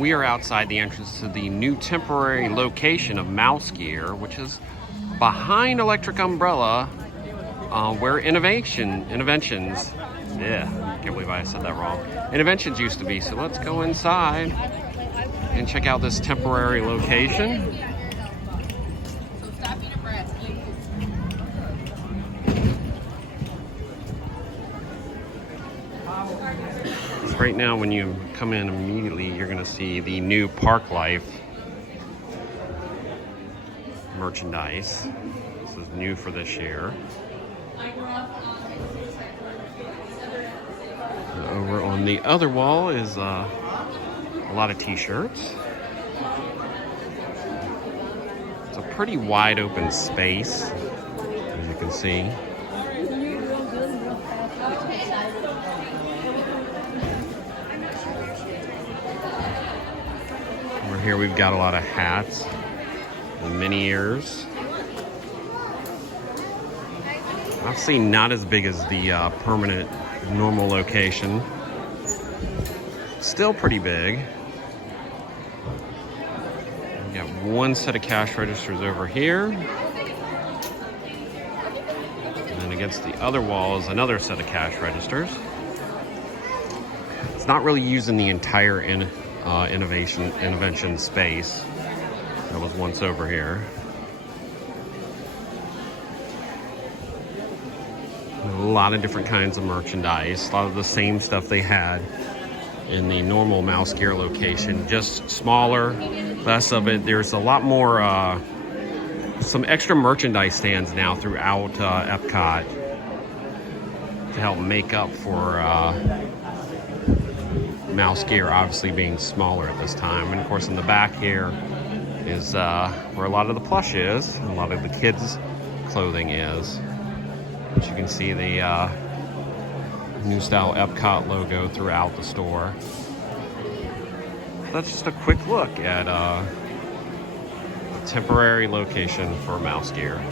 We are outside the entrance to the new temporary location of Mouse Gear, which is behind Electric Umbrella, where Interventions, yeah, can't believe I said that wrong. Interventions used to be. So let's go inside and check out this temporary location. Right now, when you come in immediately, you're going to see the new Park Life merchandise. This is new for this year. And over on the other wall is a lot of t-shirts. It's a pretty wide open space, as you can see. Here we've got a lot of hats and mini ears. Obviously not as big as the permanent normal location. Still pretty big. We've got one set of cash registers over here. And then against the other wall is another set of cash registers. It's not really using the entire intervention space that was once over here. A lot of different kinds of merchandise, a lot of the same stuff they had in the normal Mouse Gear location, just smaller, less of it. There's a lot more, some extra merchandise stands now throughout Epcot to help make up for Mouse Gear obviously being smaller at this time. And of course in the back here is where a lot of the plush is, and a lot of the kids clothing is. But you can see the new style Epcot logo throughout the store. That's just a quick look at a temporary location for Mouse Gear.